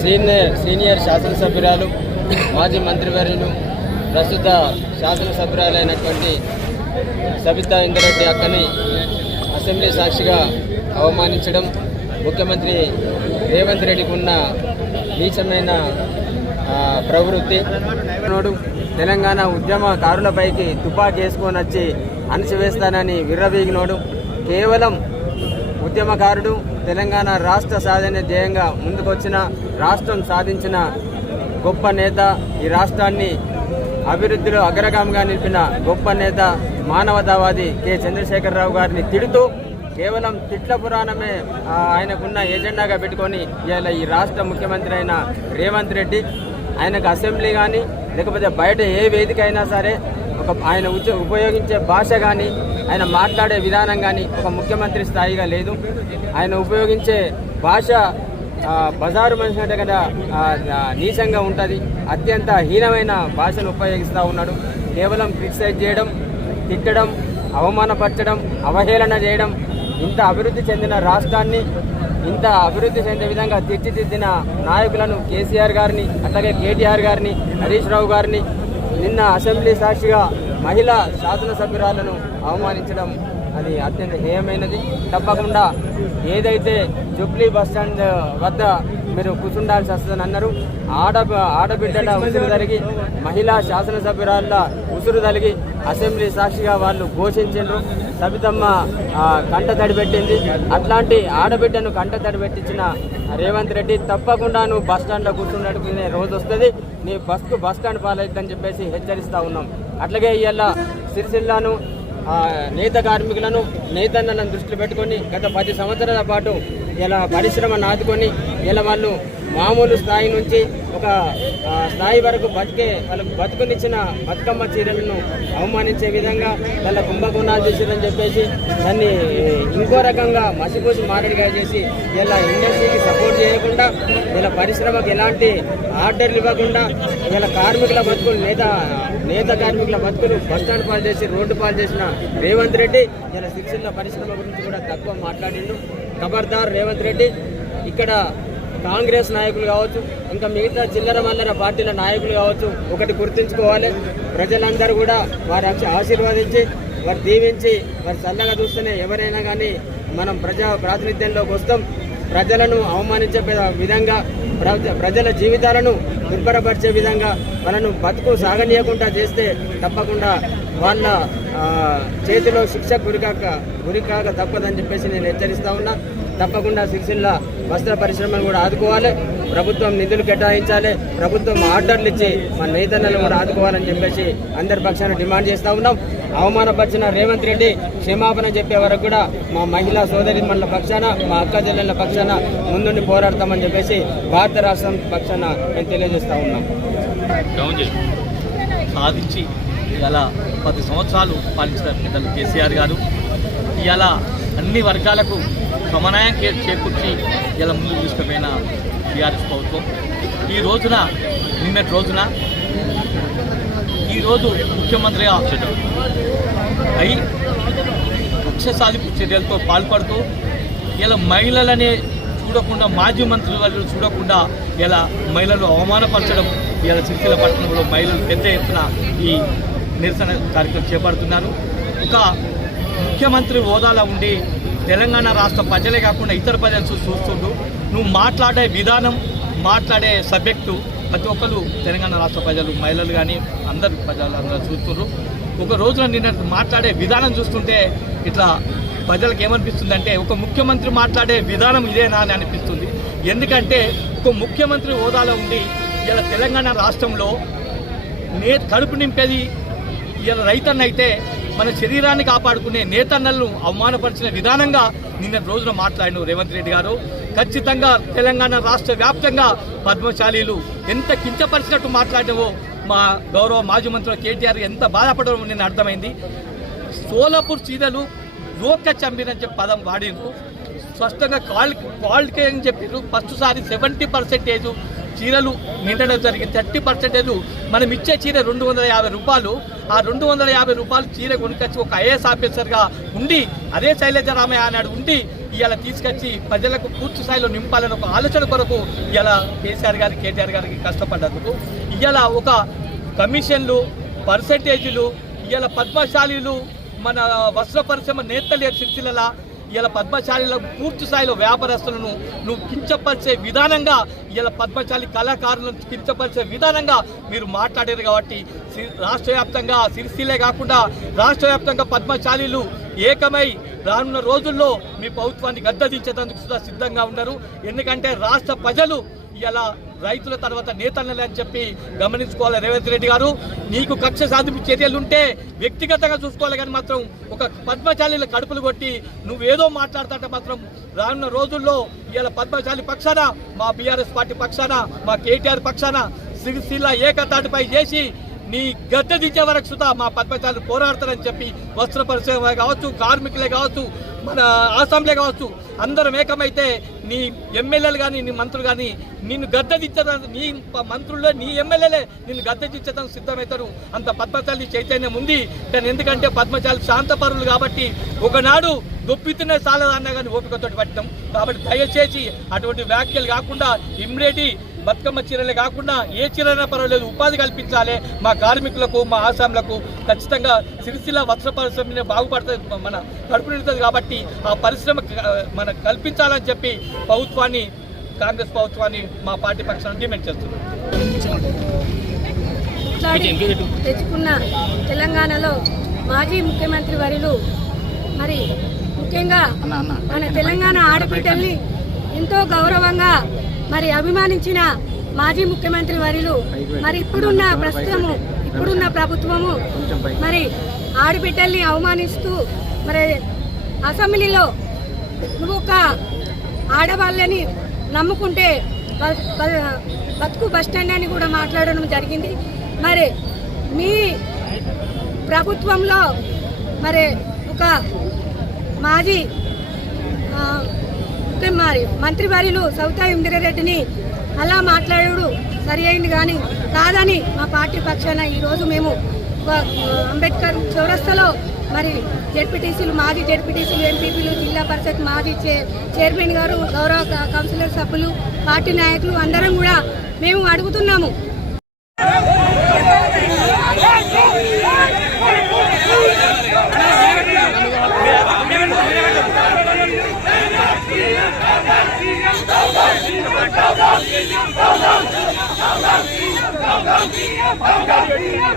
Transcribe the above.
Senior senior శాసనసభ్యురాలు మాజీ మంత్రివర్యులు ప్రస్తుత శాసనసభ్యురాలైనటువంటి సబితా ఇందరెడ్డి అక్కని అసెంబ్లీ సాక్షిగా అవమానించడం ముఖ్యమంత్రి రేవంత్ రెడ్డికి ఉన్న నీచమైన ప్రవృత్తి. నోడు తెలంగాణ ఉద్యమకారులపైకి తుపాకీ వేసుకొని వచ్చి అణచివేస్తానని విర్రవీగినోడు. కేవలం ఉద్యమకారుడు తెలంగాణ రాష్ట్ర సాధన ధ్యేయంగా ముందుకొచ్చిన రాష్ట్రం సాధించిన గొప్ప నేత ఈ రాష్ట్రాన్ని అభివృద్ధిలో అగ్రగామిగా నిలిపిన గొప్ప నేత మానవతావాది కె. చంద్రశేఖరరావు గారిని తిడుతూ కేవలం తిట్ల పురాణమే ఆయనకున్న ఎజెండాగా పెట్టుకొని ఇవాళ ఈ రాష్ట్ర ముఖ్యమంత్రి అయిన రేవంత్ రెడ్డి ఆయనకు అసెంబ్లీ కానీ లేకపోతే బయట ఏ వేదిక అయినా సరే ఒక ఆయన ఉపయోగించే భాష కానీ ఆయన మాట్లాడే విధానం కానీ ఒక ముఖ్యమంత్రి స్థాయిగా లేదు. ఆయన ఉపయోగించే భాష బజారు మనిషి అంటే కదా నీచంగా ఉంటుంది. అత్యంత హీనమైన భాషను ఉపయోగిస్తూ ఉన్నాడు. కేవలం క్రిటిసైజ్ చేయడం తిట్టడం అవమానపరచడం అవహేళన చేయడం ఇంత అభివృద్ధి చెందిన రాష్ట్రాన్ని ఇంత అభివృద్ధి చెందే విధంగా తీర్చిదిద్దిన నాయకులను కేసీఆర్ గారిని అట్లాగే కేటీఆర్ గారిని హరీష్ రావు గారిని నిన్న అసెంబ్లీ సాక్షిగా మహిళా శాసనసభ్యురాలను అవమానించడం అది అత్యంత హేయమైనది. తప్పకుండా ఏదైతే జుబ్లీ బస్ స్టాండ్ వద్ద మీరు కూర్చుండాల్సి వస్తుందని అన్నారు. ఆడ ఆడబిడ్డల ఉసురు తలిగి మహిళా శాసనసభ్యురాళ్ళ ఉసురు తలిగి అసెంబ్లీ సాక్షిగా వాళ్ళు ఘోషించారు సబితమ్మ కంట తడిపెట్టింది. అట్లాంటి ఆడబిడ్డను కంట తడిపెట్టించిన రేవంత్ రెడ్డి తప్పకుండా నువ్వు బస్ స్టాండ్లో కూర్చున్నట్టుకునే రోజు వస్తుంది. నీ బస్కు బస్ స్టాండ్ పాలవుతుందని చెప్పేసి హెచ్చరిస్తూ ఉన్నాం. అట్లాగే ఇవాళ సిరిసిల్లాను నేత కార్మికులను నేతన్నలను దృష్టిలో పెట్టుకొని గత పది సంవత్సరాల పాటు ఇలా పరిశ్రమను ఆదుకొని ఇలా వాళ్ళు మామూలు స్థాయి నుంచి ఒక స్థాయి వరకు బతికే వాళ్ళకు బతుకునిచ్చిన బతుకమ్మ చీరలను అవమానించే విధంగా వాళ్ళ కుంభకోణాలు చేసిరని చెప్పేసి దాన్ని ఇంకో రకంగా మసిపూసి మారడిగా చేసి ఇలా ఇండస్ట్రీకి సపోర్ట్ చేయకుండా ఇలా పరిశ్రమకు ఎలాంటి ఆర్డర్లు ఇవ్వకుండా ఇలా కార్మికుల బతుకులు నేత నేత కార్మికుల బతుకులు బస్టాండ్ పాలు చేసి రోడ్డు పాలు చేసిన రేవంత్ రెడ్డి ఇలా శిక్షణ పరిశ్రమ గురించి కూడా తక్కువ మాట్లాడిండు. ఖబర్దార్ రేవంత్ రెడ్డి ఇక్కడ కాంగ్రెస్ నాయకులు కావచ్చు ఇంకా మిగతా చిల్లర మల్లర పార్టీల నాయకులు కావచ్చు ఒకటి గుర్తుంచుకోవాలి. ప్రజలందరూ కూడా వారి ఆశీర్వదించి వారు దీవించి వారు చల్లగా చూస్తేనే ఎవరైనా కానీ మనం ప్రజా ప్రాతినిధ్యంలోకి వస్తాం. ప్రజలను అవమానించే విధంగా ప్రజల జీవితాలను దుర్భరపరిచే విధంగా మనను బతుకు సాగనీయకుండా చేస్తే తప్పకుండా వాళ్ళ చేతిలో శిక్ష గురికాక గురికాక తప్పదని చెప్పేసి నేను హెచ్చరిస్తా ఉన్నా. తప్పకుండా సిరిసిల్ల వస్త్ర పరిశ్రమను కూడా ఆదుకోవాలి. ప్రభుత్వం నిధులు కేటాయించాలి. ప్రభుత్వం ఆర్డర్లు ఇచ్చి మన నేతలను కూడా ఆదుకోవాలని చెప్పేసి అందరి పక్షాన డిమాండ్ చేస్తూ ఉన్నాం. అవమానపరిచిన రేవంత్ రెడ్డి క్షమాపణ చెప్పే వరకు కూడా మా మహిళా సోదరి మన పక్షాన మా అక్క చెల్లెళ్ళ పక్షాన ముందుండి పోరాడతామని చెప్పేసి భారత రాష్ట్రం పక్షాన నేను తెలియజేస్తూ ఉన్నాం. సాధించి ఇవాళ పది సంవత్సరాలు పాలించిన పెద్దలు కేసీఆర్ గారు. ఇలా అన్ని వర్గాలకు సమన్వయం చేకూర్చి ఇలా ముందుకు తీసుకుపోయిన టీఆర్ఎస్ ప్రభుత్వం. ఈ రోజున నిన్నటి రోజున ఈరోజు ముఖ్యమంత్రిగా అయి కక్ష సాధింపు చర్యలతో పాల్పడుతూ ఇలా మహిళలనే చూడకుండా మాజీ మంత్రి వాళ్ళు చూడకుండా ఇలా మహిళలు అవమానపరచడం ఇలా సిరిసిల్ల పట్టణంలో మహిళలు పెద్ద ఎత్తున ఈ నిరసన కార్యక్రమం చేపడుతున్నారు. ఒక ముఖ్యమంత్రి హోదాలో ఉండి తెలంగాణ రాష్ట్ర ప్రజలే కాకుండా ఇతర ప్రజలు చూస్తుండ్రు. చూస్తుంటూ నువ్వు మాట్లాడే విధానం మాట్లాడే సబ్జెక్టు ప్రతి ఒక్కరు తెలంగాణ రాష్ట్ర ప్రజలు మహిళలు కానీ అందరు ప్రజలు అందరూ చూస్తున్నారు ఒక రోజున నిన్న మాట్లాడే విధానం చూస్తుంటే ఇట్లా ప్రజలకు ఏమనిపిస్తుందంటే ఒక ముఖ్యమంత్రి మాట్లాడే విధానం ఇదేనా అని అనిపిస్తుంది. ఎందుకంటే ఒక ముఖ్యమంత్రి హోదాలో ఉండి ఇలా తెలంగాణ రాష్ట్రంలో నే కడుపు నింపేది ఇలా రైతన్నైతే మన శరీరాన్ని కాపాడుకునే నేతన్నలను అవమానపరిచిన విధానంగా నిన్న రోజున మాట్లాడిన రేవంత్ రెడ్డి గారు. ఖచ్చితంగా తెలంగాణ రాష్ట్ర వ్యాప్తంగా పద్మశాలీలు ఎంత కించపరిచినట్టు మాట్లాడినవో మా గౌరవ మాజీ మంత్రి కేటీఆర్ ఎంత బాధపడడం నిన్న అర్థమైంది. సోలాపూర్ చీరలు లోక చంపినని చెప్పి పదం వాడిండ్రు స్పష్టంగా కాల్ క్వాలిటీ అని చెప్పారు ఫస్ట్ సారి సెవెంటీ పర్సెంటేజ్ చీరలు నిండడం జరిగింది. థర్టీ పర్సెంటేజ్ మనం ఇచ్చే చీర రెండు వందల యాభై రూపాయలు. ఆ రెండు వందల యాభై రూపాయలు చీర కొనుకొచ్చి ఒక ఐఏఎస్ ఆఫీసర్గా ఉండి అదే శైలజ రామయ్య ఆనాడు ఉండి ఇలా తీసుకొచ్చి ప్రజలకు పూర్తి స్థాయిలో నింపాలని ఒక ఆలోచన కొరకు ఇలా కేసీఆర్ గారికి కేటీఆర్ గారికి కష్టపడ్డందుకు. ఇలా ఒక కమిషన్లు పర్సంటేజీలు ఇలా పద్మశాలీలు మన వస్త్ర పరిశ్రమ నేతలు సిరిసిల్ల ఇలా పద్మశాలిల పూర్తి స్థాయిలో వ్యాపారస్తులను నువ్వు కించపరిచే విధానంగా ఇలా పద్మశాలి కళాకారులను కించపరిచే విధానంగా మీరు మాట్లాడారు కాబట్టి సి- రాష్ట్ర వ్యాప్తంగా సిరిసిలే కాకుండా రాష్ట్ర వ్యాప్తంగా పద్మశాలీలు ఏకమై రానున్న రోజుల్లో మీ ప్రభుత్వాన్ని గద్దదించేందుకు సిద్ధంగా ఉన్నారు. ఎందుకంటే రాష్ట్ర ప్రజలు ఇలా రైతుల తర్వాత నేతలని అని చెప్పి గమనించుకోవాలి రేవంత్ రెడ్డి గారు. నీకు కక్ష సాధింపు చర్యలు ఉంటే వ్యక్తిగతంగా చూసుకోవాలి కానీ మాత్రం ఒక పద్మశాలిల కడుపులు కొట్టి నువ్వేదో మాట్లాడుతుంటే మాత్రం రానున్న రోజుల్లో ఇలా పద్మశాలి పక్షాన మా బీఆర్ఎస్ పార్టీ పక్షాన మా కేటీఆర్ పక్షాన సిరిసిల్ల ఏకతాటిపై చేసి నీ గద్దె దించే వరకు సుతా మా పద్మశాలు పోరాడతారని చెప్పి వస్త్ర పరిశ్రమ కావచ్చు కార్మికులే కావచ్చు మన అసెంబ్లీ కావచ్చు అందరం ఏకమైతే నీ ఎమ్మెల్యేలు కానీ నీ మంత్రులు కానీ నిన్ను గద్దె నీ మంత్రుల్లో నీ ఎమ్మెల్యేలే నిన్ను గద్దెదిచ్చేదానికి సిద్ధమవుతారు. అంత పద్మశాలి చైతన్యం ఉంది. కానీ ఎందుకంటే పద్మశాలి శాంతపరులు కాబట్టి ఒకనాడు దొప్పితేనే చాలదన్నా కానీ ఓపికతోటి పట్టడం కాబట్టి దయచేసి అటువంటి వ్యాఖ్యలు కాకుండా ఇమ్మీడియట్ బతుకమ్మ చీరలే కాకుండా ఏ చీరైనా పర్వాలేదు ఉపాధి కల్పించాలి మా కార్మికులకు మా ఆసాంలకు ఖచ్చితంగా సిరిసిల్ల వస్త్ర పరిశ్రమ బాగుపడుతుంది మన కడుపు నిడుతుంది కాబట్టి ఆ పరిశ్రమ మన కల్పించాలని చెప్పి ప్రభుత్వాన్ని కాంగ్రెస్ ప్రభుత్వాన్ని మా పార్టీ పక్షాన్ని డిమాండ్ చేస్తున్నాం. తెచ్చుకున్న తెలంగాణలో మాజీ ముఖ్యమంత్రి వర్యులు మరి ముఖ్యంగా మన తెలంగాణ ఆడబిడ్డల్ని ఎంతో గౌరవంగా మరి అభిమానించిన మాజీ ముఖ్యమంత్రి వర్యులు మరి ఇప్పుడున్న ప్రస్తుతము ఇప్పుడున్న ప్రభుత్వము మరి ఆడబిడ్డల్ని అవమానిస్తూ మరి అసెంబ్లీలో నువ్వు ఒక ఆడవాళ్ళని నమ్ముకుంటే బతుకు బస్ స్టాండ్ అని కూడా మాట్లాడడం జరిగింది. మరి మీ ప్రభుత్వంలో మరి ఒక మాజీ మరి మంత్రి మరి. మంత్రివర్యులు సవితా ఇందిరారెడ్డిని అలా మాట్లాడు సరి అయింది కానీ కాదని మా పార్టీ పక్షాన ఈరోజు మేము అంబేద్కర్ చౌరస్తాలో మరి జెడ్పీటీసీలు మాజీ జెడ్పీటీసీలు ఎంపీపీలు జిల్లా పరిషత్ మాజీ చే చైర్మన్ గారు గౌరవ కౌన్సిలర్ సభ్యులు పార్టీ నాయకులు అందరం కూడా మేము అడుగుతున్నాము. Yeah.